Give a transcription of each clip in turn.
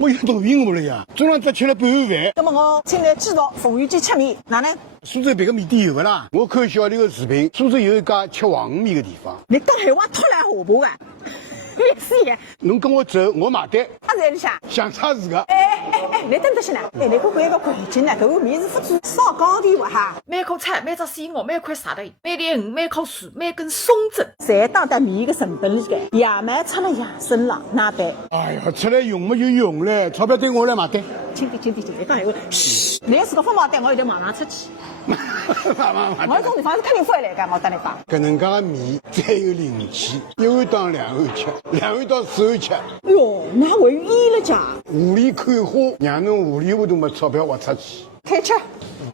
我有抖音不了呀，中浪只吃了半碗饭。那么我请来鸡肉凤鱼鸡吃面，哪能？苏州别个面店有个啦，我看小刘个视频，苏州有一家吃黄米的地方。你讲闲话突然下巴个，意思也。侬跟我走，我买单。他在里向。想差是个。你等等些呢？你看看一个环境呢，搿个面是不做烧高的哇哈。每口菜、每只鲜肉、每块沙头、每碟鱼、每口水、每根松针，侪当得面的成本里个。爷们出了养生了，哪办？哎呀，出来用嘛就用嘞，钞票对我来买单。轻点，讲闲话。嘘，你要是个不买单，我就马上出去。我这种地方是肯定不会来的，我跟你讲。搿能介个面再有灵气，一碗当两碗吃，2碗当4碗吃。哎哟，那会有医了家。雾里看花，让侬糊里糊涂没钞票花出去。开吃，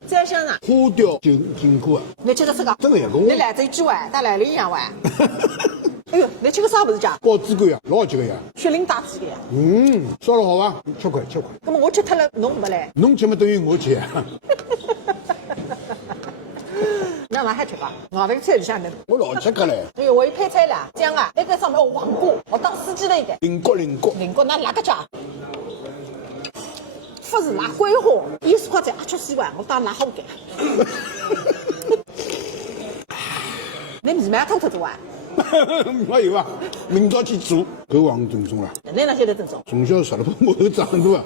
再香肠。花雕就经过啊。你吃的这个？这个也够。你来这一句碗，带来了一样碗。哎呦，你吃个啥不是家？包子干呀，老好吃个呀。雪林大鸡的呀。烧了好伐？吃块。那么我吃脱了，侬没来。侬吃嘛等于我吃呀。那我还吃吧，我这个菜里向的。我老吃个嘞。哎呦，我一配菜了，姜啊，那个上面黄瓜，我当司机了一个。邻国那哪个家？不是辣桂花，20块钱8吃4碗，我当辣好的。你面蛮偷偷做啊？没有啊，明朝去做，搿王正宗啦。你哪晓得正宗？从小吃了铺木头长大啊。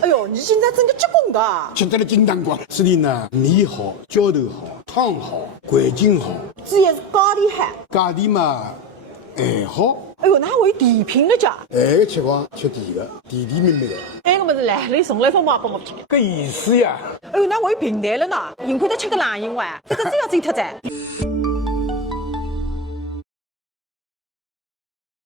哎呦，你现在整个结棍的，吃得了金蛋光，这里呢面好，浇头好，汤好，环境好，主要是高丽海，价钿嘛还好。哎呦，那还有甜品的家，还个吃光吃甜的，甜甜蜜蜜的。那个么子来，你送了一份包给我吃。搿意思呀？哎呦，那我有平台了呢，眼看着吃个狼蝇哇，这个真要走脱噻。